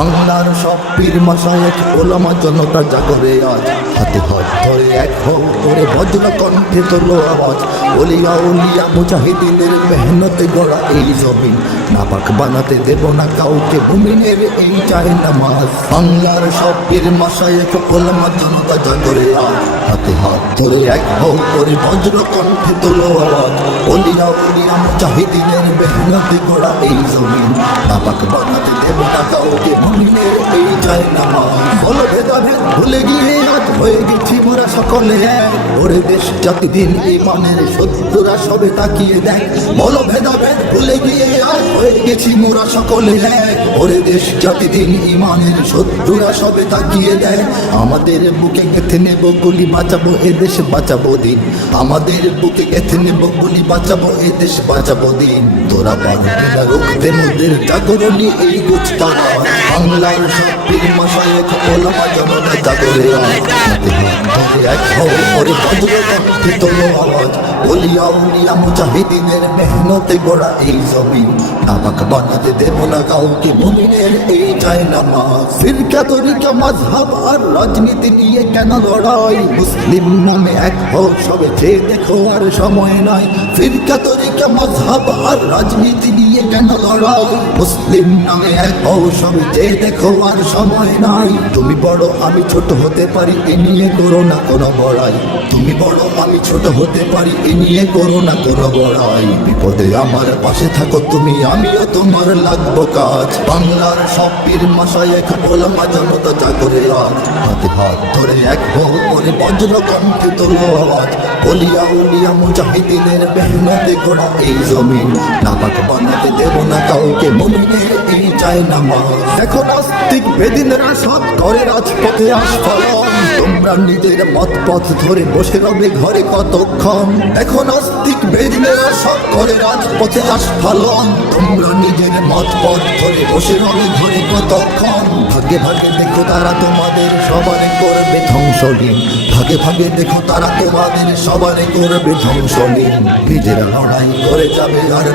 বাংলার সব পীর মাশায়েখ ওলামা জনতা জাগরে আজ, হাতে হাত ধরে এক হও করে বজ্র কণ্ঠে তোলো আওয়াজ। ওলিয়া উলিয়া মুজাহিদিনের মেহনতে গড়া এই জমিন, নাপাক বানাতে দেব না কাউকে মুমিনের এই চায় নামাজ। বাংলার সব পীর মাশায়েখ ওলামা জনতা জাগরে আজ, হাতে হাত ধরে এক হও করে বজ্র কণ্ঠে তোলো আওয়াজ। ওলিয়া উলিয়া মুজাহিদিনের মেহনতে গড়া এই জমিন, নাপাক বানাতে দেব না কাউকে মুমিনের এই চায় নামাজ। বলো ভেদাভেদ ভুলে গিয়ে আজ হয়ে গেছি মোরা সকলে এক, ওরে দেশ জাতি দিন ইমানের শত্রুরা সবে তাকিয়ে দেখ। বলো ভেদাভেদ ভুলে গিয়ে আজ হয়ে গেছি মোরা সকলে এক, ওরে দেশ জাতি দিন ইমানের শত্রুরা সবে তাকিয়ে দেখ। আমাদের বুকে গেঁথে নেব গুলি, বাঁচাবো এ দেশ বাঁচাবো দিন। আমাদের বুকে গেঁথে নেব গুলি, বাঁচাবো এ দেশ বাঁচাবো দিন। তোরা পারবি না রুখতে মোদের জাগরণী এই গুজতারা। বাংলার সব পীর মাশায়েখ ওলামা জনতা জাগরে আজ, হাতে হাত ধরে এক হও করে বজ্র কণ্ঠে তোলো আওয়াজ। ওলিয়া উলিয়া মুজাহিদিনের মেহনতে গড়া এই জমিন, নাপাক বানাতে দেব না কাউকে মুমিনের এই চায় নামাজ। ফিরকা তরিকা মাযহাব আর রাজনীতি নিয়ে কেন লড়াই, মুসলিম নামে এক হও সবে চেয়ে দেখো আর সময় নাই। ফিরকা তরিকা মাযহাব আর রাজনীতি নিয়ে কেন লড়াই, মুসলিম নামে এক হও সবে চেয়ে দেখো আর সময় নাই। তুমি বড় আমি ছোট হতে পারি, এ নিয়ে করো না কোনো বড়াই। তুমি বড় আমি ছোট হতে পারি, এ নিয়ে করো না কোনো বড়াই। বিপদে আমার পাশে থাকো তুমি, আমিও তোমার লাগবো কাজ। বাংলার সব পীর মাশায়েখ ওলামা জনতা জাগরে আজ, হাতে হাত ধরে এক হও করে বজ্র কণ্ঠে তোলো আওয়াজ। ওলিয়া উলিয়া মুজাহিদিনের মেহনতে গড়া এই জমিন, নাপাক বানাতে দেব না কাউকে মুমিনের এই চায় নামাজ। দেখো নাস্তিক বেদিনরা সব করে রাজপথে আস্ফালন, তোমরা নিজের মত পথ ধরে বসে রবে ঘরে কতক্ষণ। দেখো নাস্তিক বেদিনেরা সব করে রাজপথে আস্ফালন, তোমরা নিজের মত পথ ধরে বসে রবে ঘরে কতক্ষণ। ভাগে ভাগে দেখো তারা তোমাদের সবারে করবে ধ্বংসলীন, ভাগে ভাগে দেখো তারা তোমাদের সবারে করবে ধ্বংসলীন। নিজেরা লড়াই করে যাবে আর